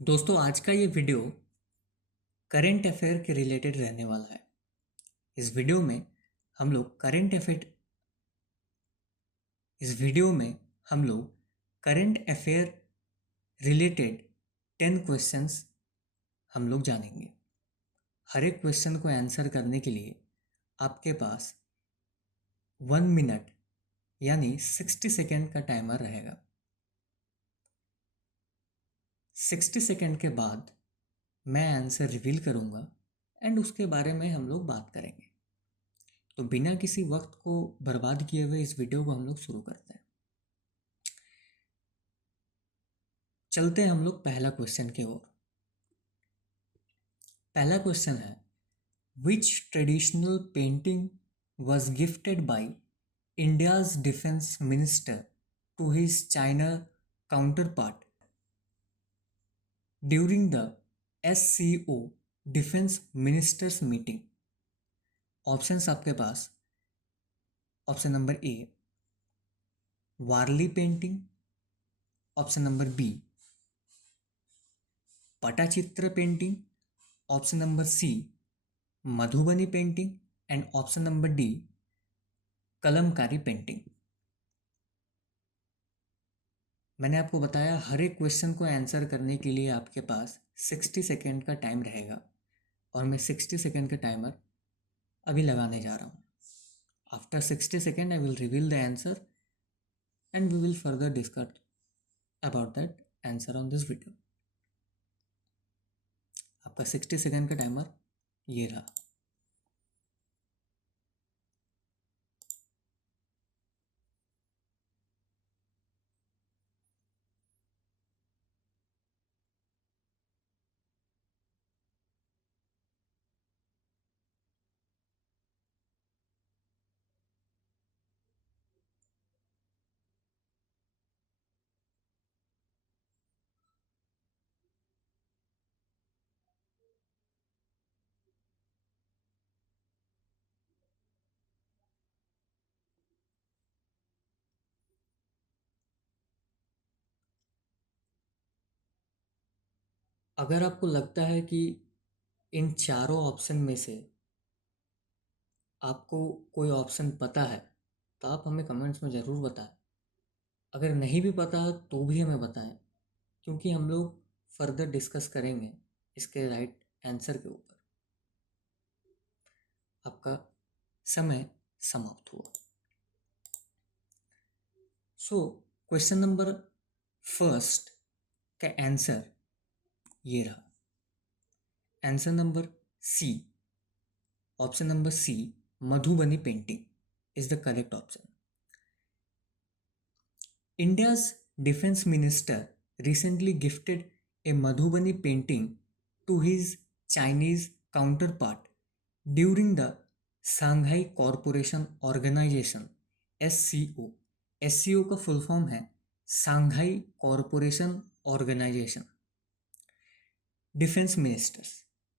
दोस्तों, आज का ये वीडियो करंट अफेयर के रिलेटेड रहने वाला है। हम लोग करंट अफेयर इस वीडियो में हम लोग करंट अफेयर रिलेटेड 10 क्वेश्चंस हम लोग जानेंगे। हर एक क्वेश्चन को आंसर करने के लिए आपके पास 1 मिनट यानी 60 सेकेंड का टाइमर रहेगा। 60 सेकेंड के बाद मैं आंसर रिवील करूँगा एंड उसके बारे में हम लोग बात करेंगे। तो बिना किसी वक्त को बर्बाद किए हुए इस वीडियो को हम लोग शुरू करते हैं। चलते हैं हम लोग पहला क्वेश्चन की ओर। पहला क्वेश्चन है, which traditional painting was gifted by India's defence minister to his China counterpart during the SCO defence ministers meeting. Options आपके पास, option number A Warli painting, option number B Pattachitra painting, option number C Madhubani painting and option number D Kalamkari painting. मैंने आपको बताया हर एक question को answer करने के लिए आपके पास 60 सेकेंड का टाइम रहेगा और मैं 60 सेकेंड का टाइमर अभी लगाने जा रहा हूँ। After 60 second I will reveal the answer and we will further discuss about that answer on this video. आपका 60 सेकेंड का टाइमर ये रहा। अगर आपको लगता है कि इन चारों ऑप्शन में से आपको कोई ऑप्शन पता है तो आप हमें कमेंट्स में ज़रूर बताएं। अगर नहीं भी पता तो भी हमें बताएं, क्योंकि हम लोग फर्दर डिस्कस करेंगे इसके राइट आंसर के ऊपर। आपका समय समाप्त हुआ। सो क्वेश्चन नंबर फर्स्ट का आंसर ये रहा। Answer number C, option number C Madhubani painting is the correct option. India's defense minister recently gifted a Madhubani painting to his Chinese counterpart during the Shanghai Cooperation Organization SCO। SCO का full form है Shanghai corporation organization defence ministers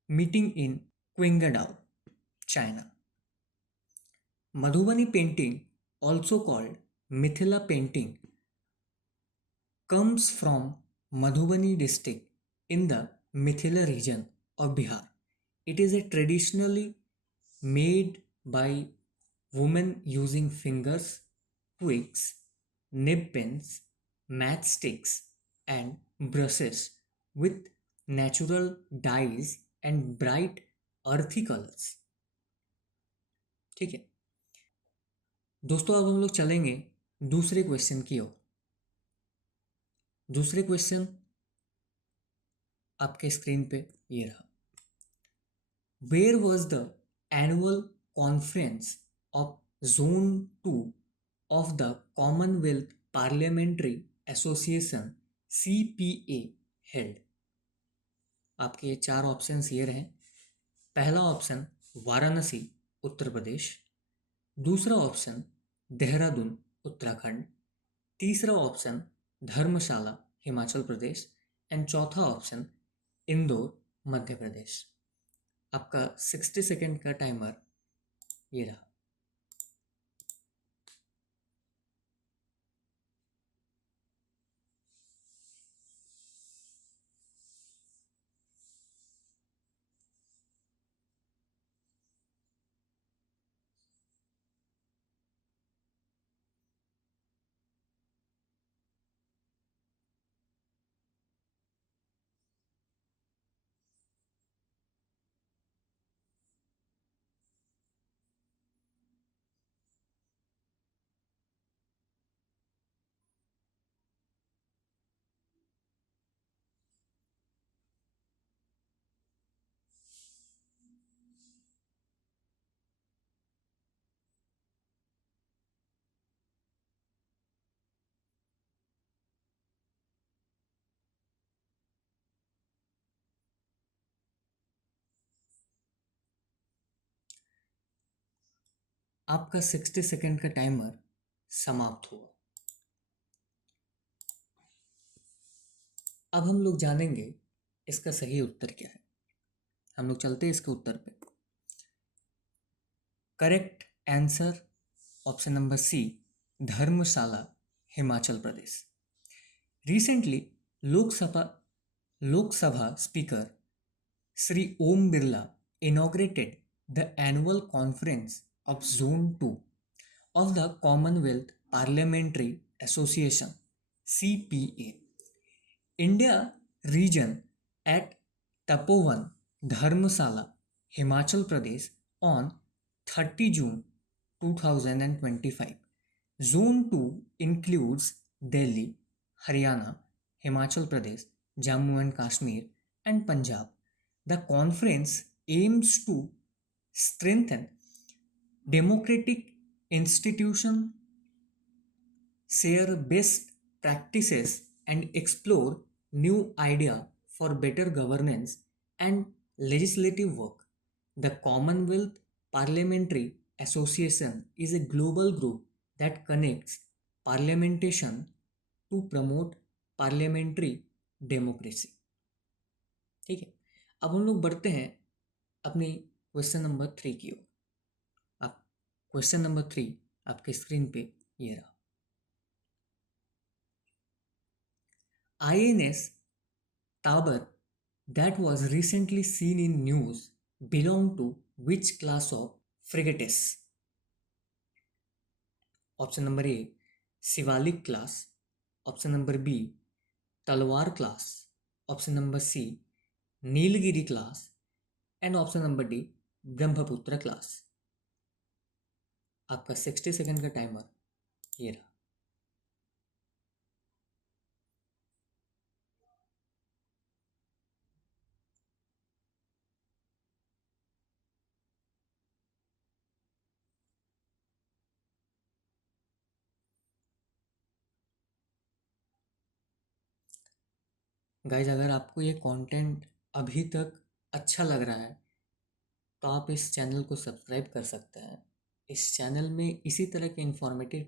meeting in Qingdao, China. Madhubani painting, also called Mithila painting, comes from Madhubani district in the Mithila region of Bihar. It is a traditionally made by women using fingers, twigs, nib pens, matchsticks, and brushes with natural dyes and bright earthy colors। ठीक है दोस्तों, अब हम लोग चलेंगे दूसरे question की ओर। दूसरे क्वेश्चन आपके स्क्रीन पे ये रहा। Where was the annual conference of zone 2 of the Commonwealth parliamentary association CPA held. आपके ये चार ऑप्शंस ये रहे। पहला ऑप्शन वाराणसी उत्तर प्रदेश, दूसरा ऑप्शन देहरादून उत्तराखंड, तीसरा option Dharamshala Himachal Pradesh and चौथा ऑप्शन इंदौर मध्य प्रदेश। आपका 60 सेकेंड का टाइमर ये रहा। आपका 60 सेकेंड का टाइमर समाप्त हुआ। अब हम लोग जानेंगे इसका सही उत्तर क्या है। हम लोग चलते हैं इसके उत्तर पे। Correct answer option number C, Dharamshala, Himachal Pradesh. Recently, Lok Sabha speaker Sri Om Birla inaugurated the annual conference of Zone 2 of the Commonwealth Parliamentary Association (CPA) India region at Tapovan, Dharmsala, Himachal Pradesh on 30 June 2025. Zone 2 includes Delhi, Haryana, Himachal Pradesh, Jammu and Kashmir, and Punjab. The conference aims to strengthen democratic institutions, share best practices, and explore new ideas for better governance and legislative work. The Commonwealth Parliamentary Association is a global group that connects parliamentation to promote parliamentary democracy। ठीक है, अब हम लोग बढ़ते हैं अपनी question number 3 की ओर। आप क्वेश्चन नंबर 3 आपके स्क्रीन पे ये रहा। INS Tabar that was recently seen in news belong to which class of frigates? Option number A, Shivalik class. Option number B, Talwar class. Option number C, Nilgiri class. And option number D, Brahmaputra class. आपका 60 second का timer ये रहा। Guys, अगर आपको ये content अभी तक अच्छा लग रहा है तो आप इस चैनल को सब्सक्राइब कर सकते हैं। इस चैनल में इसी तरह के इंफॉर्मेटिव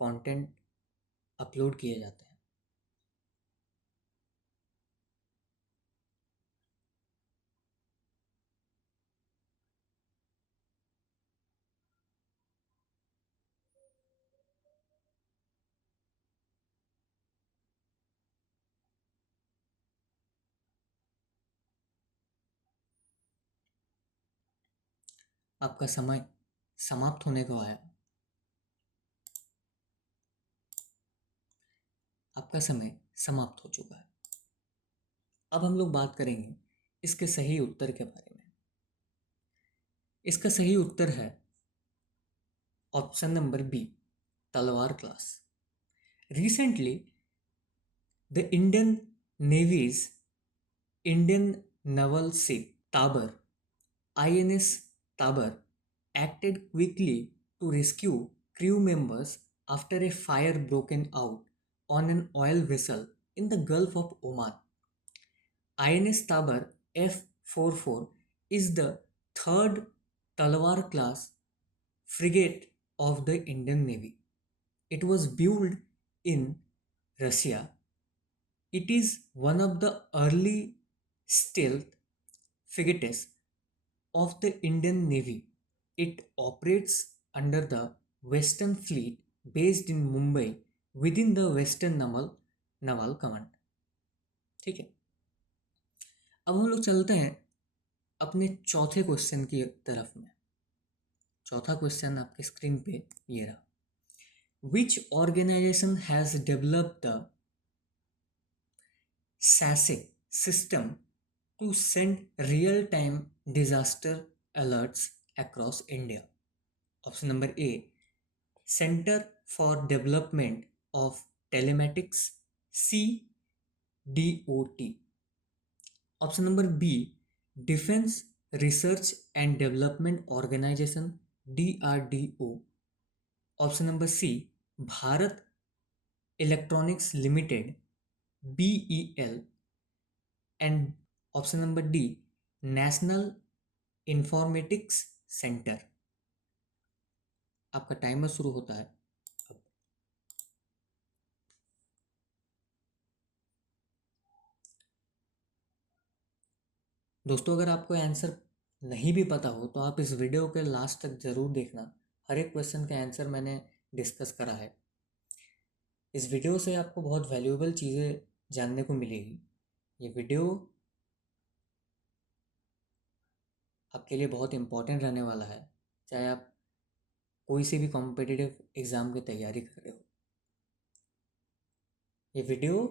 कंटेंट अपलोड किए जाते हैं। आपका समय समाप्त होने को आया। आपका समय समाप्त हो चुका है। अब हम लोग बात करेंगे इसके सही उत्तर के बारे में। इसका सही उत्तर है option number B, Talwar class. Recently the Indian navy's Indian naval ship Tabar, INS Tabar, acted quickly to rescue crew members after a fire broken out on an oil vessel in the Gulf of Oman. INS Tabar F-44 is the third Talwar class frigate of the Indian Navy. It was built in Russia. It is one of the early stealth frigates of the Indian Navy. It operates under the Western Fleet based in Mumbai within the Western Naval Command। ठीक है, अब हम लोग चलते हैं अपने चौथे question की तरफ में। चौथा क्वेश्चन आपके स्क्रीन पे ये रहा। Which organization has developed the SASIC system to send real-time disaster alerts across India? Option number A, Center for Development of Telematics, CDOT. Option number B, Defense Research and Development Organization, DRDO. Option number C, Bharat Electronics Limited, BEL. And option number D, National Informatics Center। आपका timer शुरू होता है अब। दोस्तों, अगर आपको answer नहीं भी पता हो तो आप इस वीडियो के लास्ट तक ज़रूर देखना। हर एक क्वेश्चन का आंसर मैंने डिस्कस करा है। इस वीडियो से आपको बहुत वैल्यूएबल चीज़ें जानने को मिलेगी। ये वीडियो आपके लिए बहुत इम्पोर्टेंट रहने वाला है, चाहे आप कोई से भी कॉम्पिटिटिव एग्ज़ाम की तैयारी कर रहे हो। ये वीडियो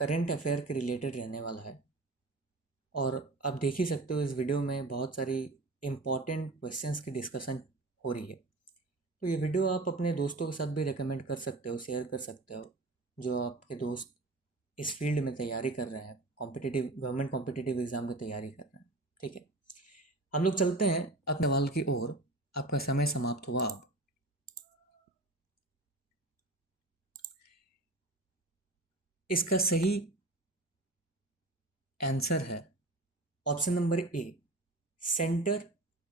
करंट अफेयर के रिलेटेड रहने वाला है और आप देख ही सकते हो इस वीडियो में बहुत सारी इम्पॉर्टेंट क्वेश्चंस की डिस्कशन हो रही है। तो ये वीडियो आप अपने दोस्तों के साथ भी रेकमेंड कर सकते हो, शेयर कर सकते हो, जो आपके दोस्त इस फील्ड में तैयारी कर रहे हैं, कॉम्पिटिटिव गवर्नमेंट कॉम्पिटिटिव एग्ज़ाम की तैयारी कर रहे हैं। ठीक है, हम लोग चलते हैं अपने सवाल की ओर। आपका समय समाप्त हुआ अब। इसका सही आंसर है option number A, centre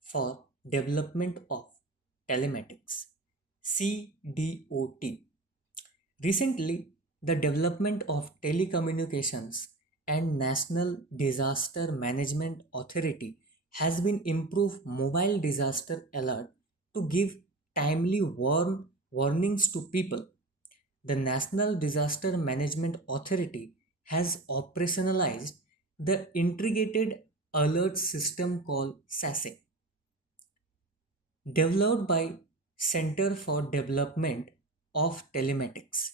for development of telematics, CDOT. Recently, the development of telecommunications and National Disaster Management Authority has been improved mobile disaster alert to give timely warnings to people. The National Disaster Management Authority has operationalized the integrated alert system called SASE, developed by Center for Development of Telematics.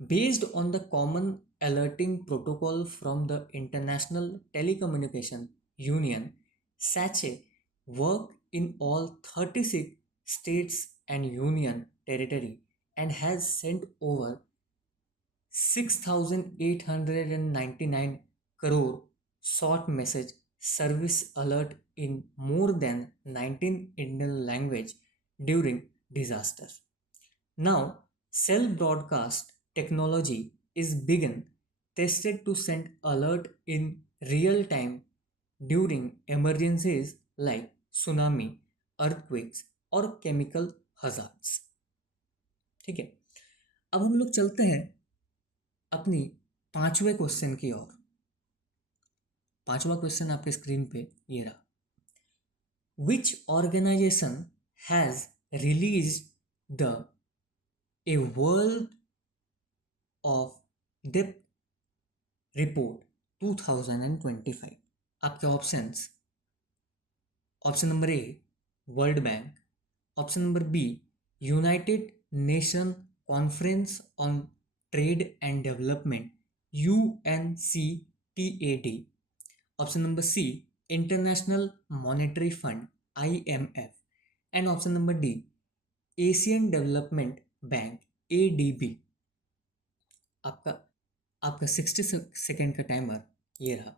Based on the common alerting protocol from the International Telecommunication Union, SACE work in all 36 states and union territory and has sent over 6,899 crore short message service alert in more than 19 Indian language during disasters. Now, cell broadcast technology is begun tested to send alert in real time during emergencies like tsunami, earthquakes और chemical hazards. ठीक है, अब हम लोग चलते हैं अपनी पांचवें क्वेश्चन की ओर। पांचवा क्वेश्चन आपके स्क्रीन पे ये रहा। Which organization has released the a World of डेप्थ रिपोर्ट 2025? आपके options, option number A World Bank, option number B United Nation Conference on Trade and Development, UNCTAD, option number C International Monetary Fund, IMF, and option number D Asian Development Bank, ADB। आपका आपका 60 second का timer ये रहा।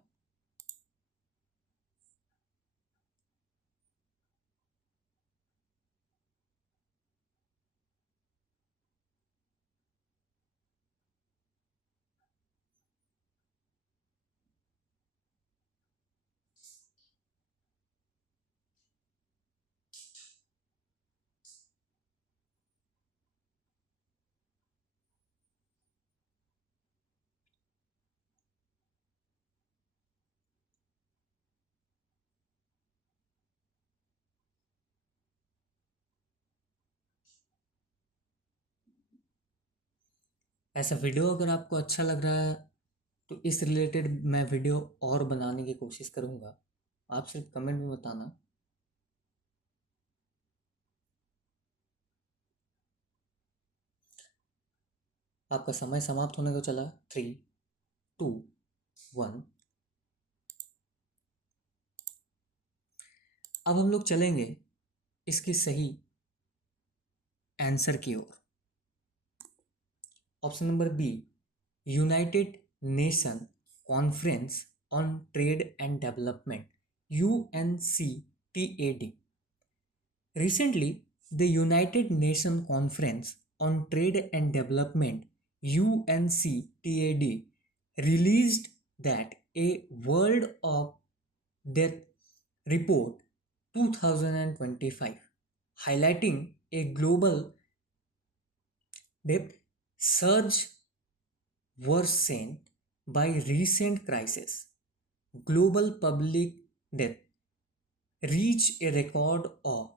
ऐसा video अगर आपको अच्छा लग रहा है तो इस रिलेटेड मैं वीडियो और बनाने की कोशिश करूँगा। आप सिर्फ कमेंट में बताना। आपका समय समाप्त होने को चला। 3, 2, 1। अब हम लोग चलेंगे इसकी सही आंसर की ओर। Option number B United Nation Conference on Trade and Development, UNCTAD. Recently, the United Nations Conference on Trade and Development, UNCTAD, released that a World of Death Report 2025, highlighting a global debt surge worsened by recent crisis. Global public debt reached a record of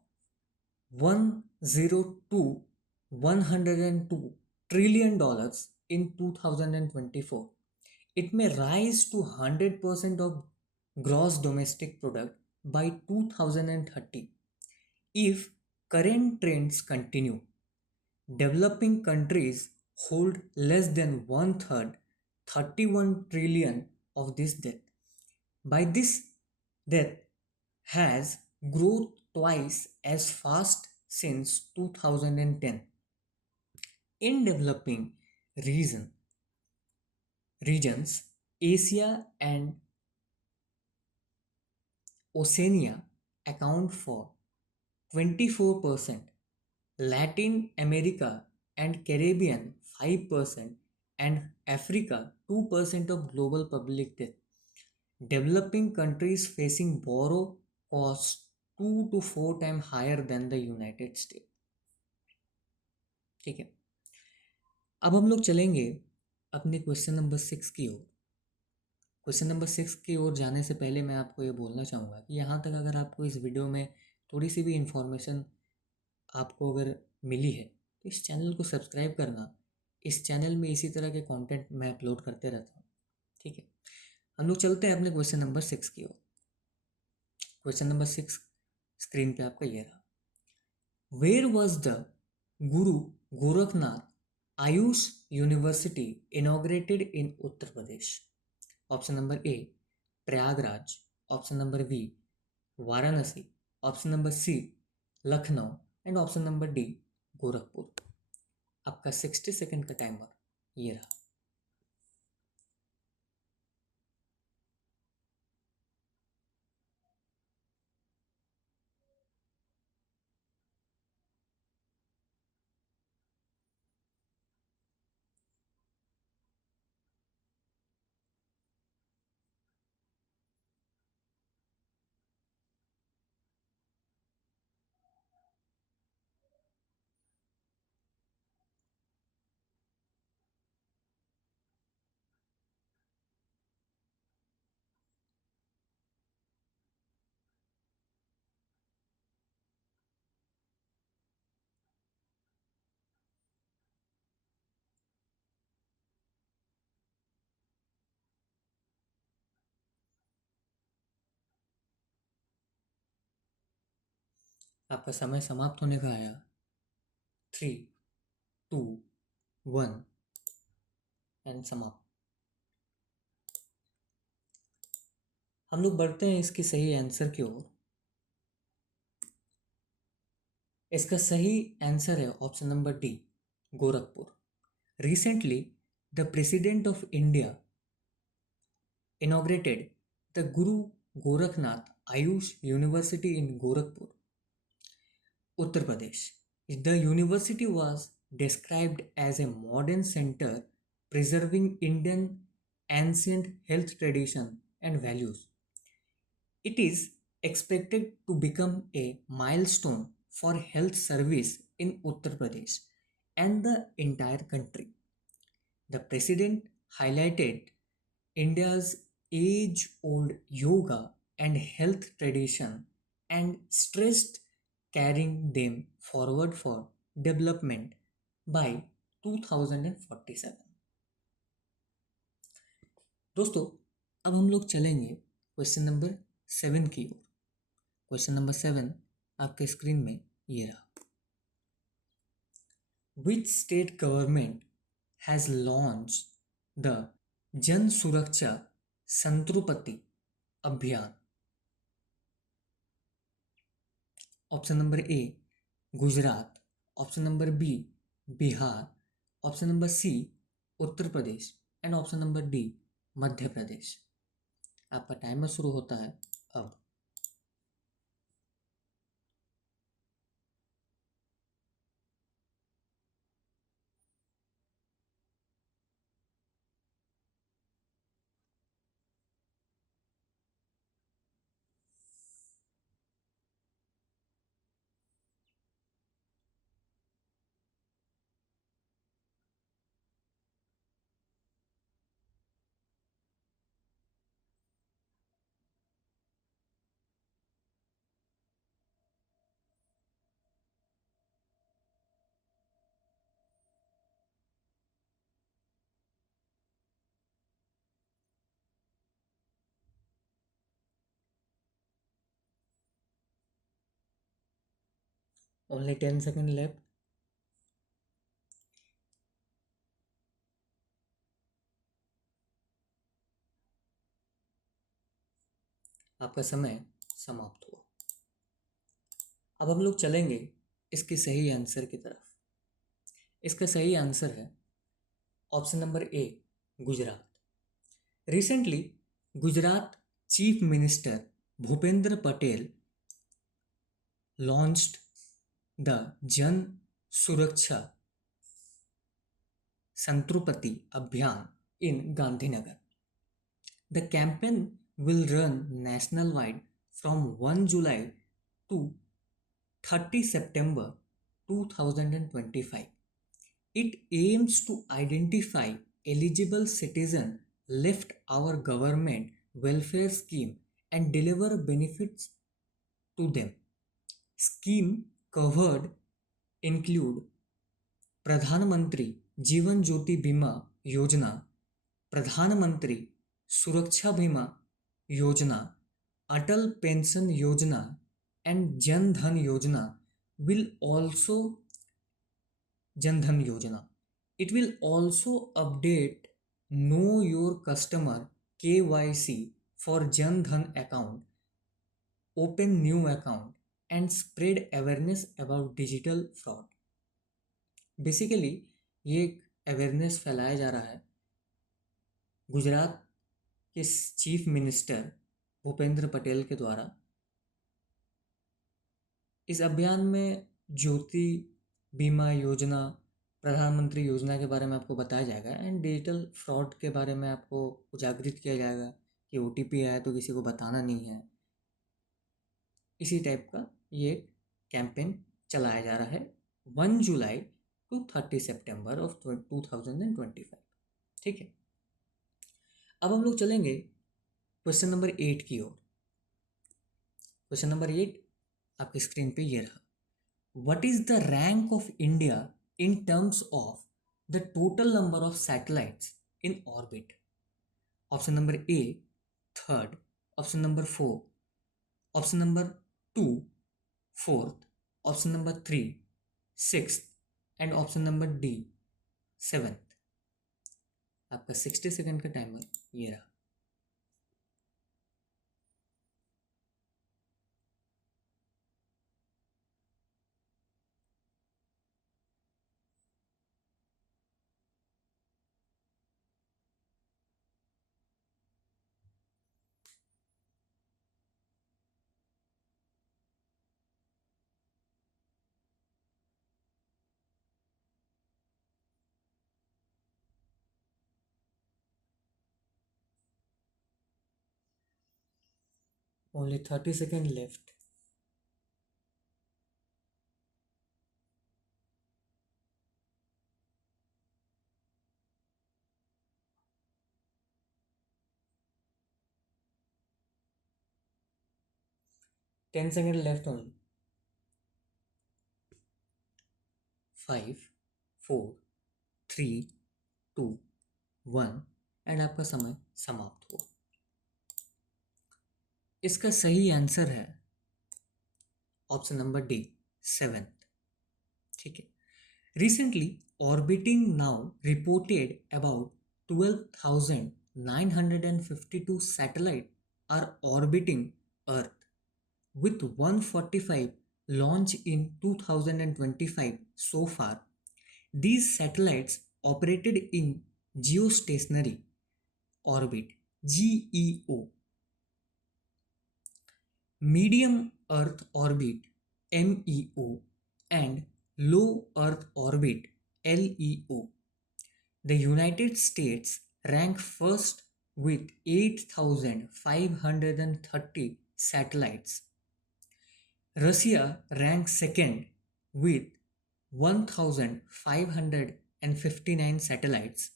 102 102 trillion dollars in 2024. It may rise to 100% of gross domestic product by 2030 if current trends continue. Developing countries hold less than one third, 31 trillion of this debt. By this debt has grown twice as fast since 2010. In developing region, regions, Asia and Oceania account for 24%, Latin America and Caribbean 5%, and Africa 2% of global public debt. Developing countries facing borrow costs 2 to 4 times higher than the United state. ठीक है, अब हम लोग चलेंगे अपने question number 6 की ओर. Question number 6 की ओर जाने से पहले मैं आपको ये बोलना चाहूँगा कि यहाँ तक अगर आपको इस वीडियो में थोड़ी सी भी इन्फॉर्मेशन आपको अगर मिली है तो इस चैनल को सब्सक्राइब करना. इस चैनल में इसी तरह के कंटेंट मैं अपलोड करते रहता हूँ. ठीक है, हम लोग चलते हैं अपने क्वेश्चन नंबर 6 की ओर. क्वेश्चन नंबर 6 स्क्रीन पे आपका ये रहा. Where was the Guru Gorakhnath Ayush university inaugurated in Uttar Pradesh? Option number A Prayagraj, option number B Varanasi, option number C Lucknow and option number D Gorakhpur. आपका 60 सेकंड का टाइमर ये रहा. आपका समय समाप्त होने का आया. 3, 2, 1 एंड समाप्त. हम लोग बढ़ते हैं इसकी सही आंसर की ओर. इसका सही आंसर है option number D Gorakhpur. Recently the president of India inaugurated the Guru Gorakhnath Ayush University in Gorakhpur, Uttar Pradesh. The university was described as a modern center preserving Indian ancient health tradition and values. It is expected to become a milestone for health service in Uttar Pradesh and the entire country. The president highlighted India's age old yoga and health tradition and stressed carrying them forward for development by 2047. दोस्तों, अब हम लोग चलेंगे question number 7 की ओर. Question number 7 आपके screen में ये रहा. Which state government has launched the जन सुरक्षा संतृप्ति अभियान? Option number A Gujarat, option number B Bihar, option number C Uttar Pradesh and option number D Madhya Pradesh. आपका टाइमर शुरू होता है अब. Only 10 seconds left. आपका समय समाप्त हुआ। अब हम लोग चलेंगे इसके सही आंसर की तरफ। इसका सही आंसर है option number A, Gujarat. Recently Gujarat chief minister Bhupendra Patel launched the Jan Suraksha Santrupati Abhiyan in Gandhinagar. The campaign will run nationwide from 1 July to 30 September 2025. It aims to identify eligible citizens, lift our government welfare scheme, and deliver benefits to them. Scheme covered include प्रधानमंत्री जीवन ज्योति बीमा योजना, प्रधानमंत्री सुरक्षा बीमा योजना, अटल pension योजना, and Jan Dhan योजना will also Jan Dhan योजना. It will also update know your customer KYC for Jan Dhan account, open new account, and spread awareness about digital fraud. Basically ये एक अवेयरनेस फैलाया जा रहा है गुजरात के चीफ मिनिस्टर भूपेंद्र पटेल के द्वारा। इस अभियान में ज्योति बीमा योजना, प्रधानमंत्री योजना के बारे में आपको बताया जाएगा एंड डिजिटल फ्रॉड के बारे में आपको उजागरित किया जाएगा कि OTP आया तो किसी को बताना नहीं है। इसी टाइप का ये कैंपेन चलाया जा रहा है 1 जुलाई टू 30 सितंबर ऑफ 2025। ठीक है, अब हम लोग चलेंगे क्वेश्चन नंबर 8 की ओर। क्वेश्चन नंबर 8 आपकी स्क्रीन पे ये रहा। What is the rank of India in terms of the total number of satellites in orbit? Option number A third, option number 4, option number 2 fourth, option number 3 sixth, and option number D 7th। आपका 60 second का timer ये रहा। Only 30 seconds left. Ten seconds left only. 5, 4, 3, 2, 1 and आपका समय समाप्त हुआ। इसका सही आंसर है ऑप्शन नंबर डी 7th। ठीक है, recently orbiting now reported about 12,952 satellite are orbiting earth with 145 launched in 2025 so far. These satellites operated in geostationary orbit GEO, medium earth orbit MEO, and low earth orbit LEO. The United States ranked first with 8,530 satellites. Russia ranks second with 1,559 satellites.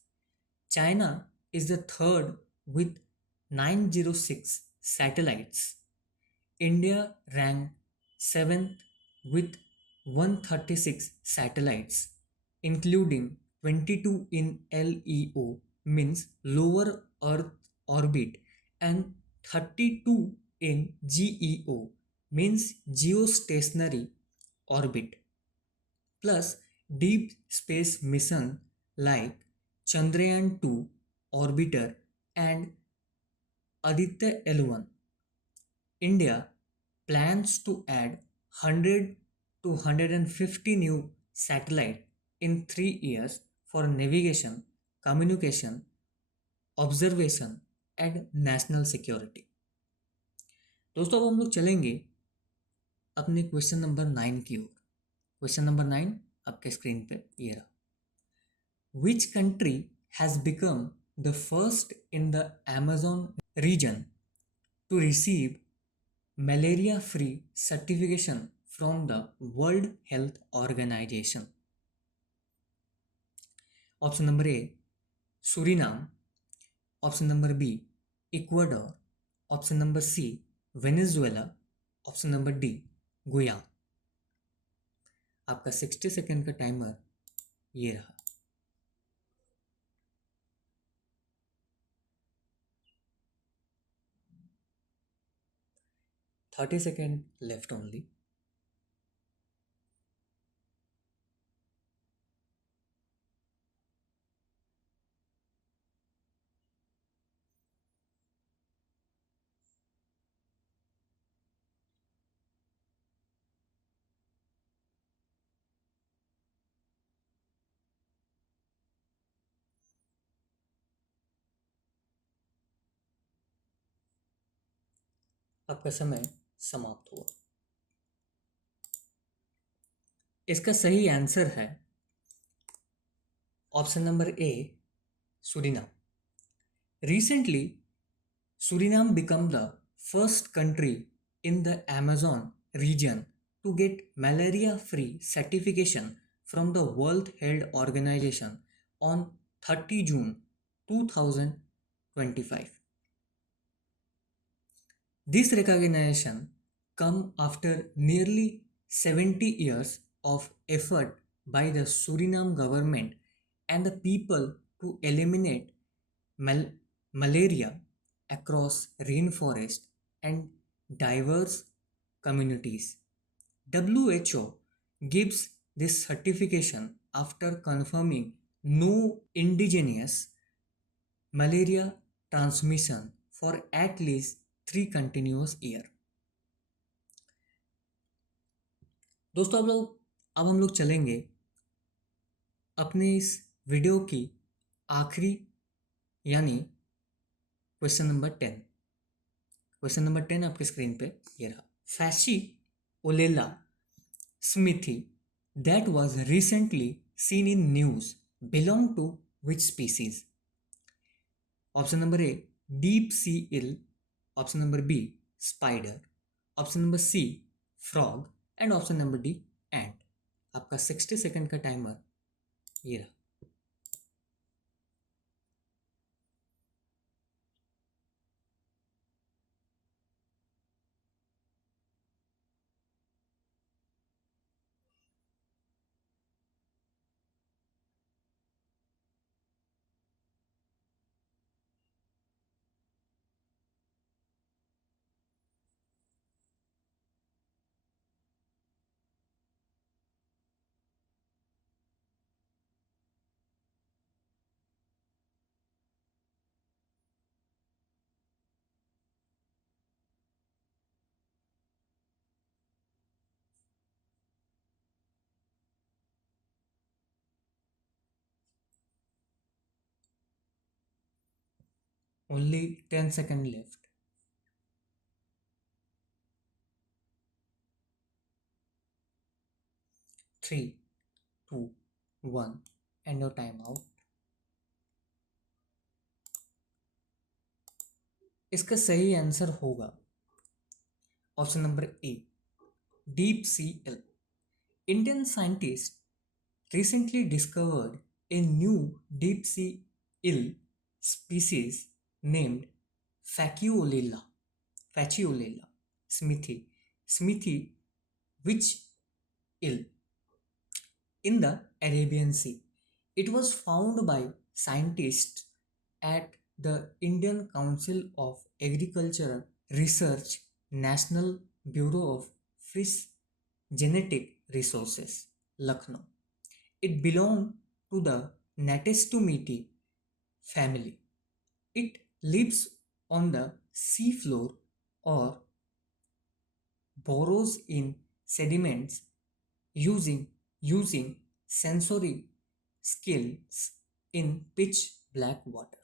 China is the third with 906 satellites. India ranked 7th with 136 satellites, including 22 in LEO, means lower Earth orbit, and 32 in GEO, means geostationary orbit. plus deep space mission like Chandrayaan 2 orbiter and Aditya L1. India plans to add 100 to 150 new satellites in 3 years for navigation, communication, observation and national security. दोस्तों अब हम लोग चलेंगे अपने question number 9 की ओर। Question number 9 आपके screen पे ये रहा। Which country has become the first in the Amazon region to receive malaria free certification from the World Health Organization? Option number A Suriname, option number B Ecuador, option number C Venezuela, option number D Guyana. आपका 60 second का timer ये रहा। Thirty second left only. आपका समय समाप्त हुआ। इसका सही आंसर है option number A Suriname. Recently, Suriname became the first country in the Amazon region to get malaria-free certification from the World Health Organization on 30 June 2025. This recognition comes after nearly 70 years of effort by the Suriname government and the people to eliminate malaria across rainforest and diverse communities. WHO gives this certification after confirming no indigenous malaria transmission for at least 3 continuous years. दोस्तों अब हम लोग चलेंगे अपने इस video की आखिरी यानी क्वेश्चन नंबर 10। क्वेश्चन नंबर 10 आपके स्क्रीन पे ये रहा। फैशी ओलेला स्मिथी that was recently seen in news belong to which species? Option number A deep sea eel, option number B spider, option number C frog and option number D ant. आपका 60 second का timer ये रहा। Only 10 seconds left. 3, 2, 1 and your time out. इसका सही answer होगा option number A deep C L. Indian scientist recently discovered a new deep sea eel species named Facciolella smithi which eel in the Arabian Sea. It was found by scientists at the Indian Council of Agricultural Research, National Bureau of Fish Genetic Resources. Lucknow. It belongs to the Natistumiti family. It lives on the seafloor or burrows in sediments using sensory skills in pitch black water.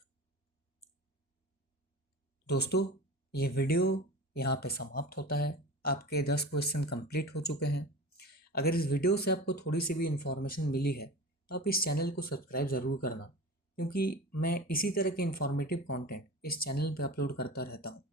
दोस्तों, ये video यहाँ पे समाप्त होता है. आपके 10 question complete हो चुके हैं. अगर इस वीडियो से आपको थोड़ी सी भी इन्फॉर्मेशन मिली है तो आप इस चैनल को सब्सक्राइब ज़रूर करना, क्योंकि मैं इसी तरह के इन्फॉर्मेटिव कंटेंट इस चैनल पे अपलोड करता रहता हूँ.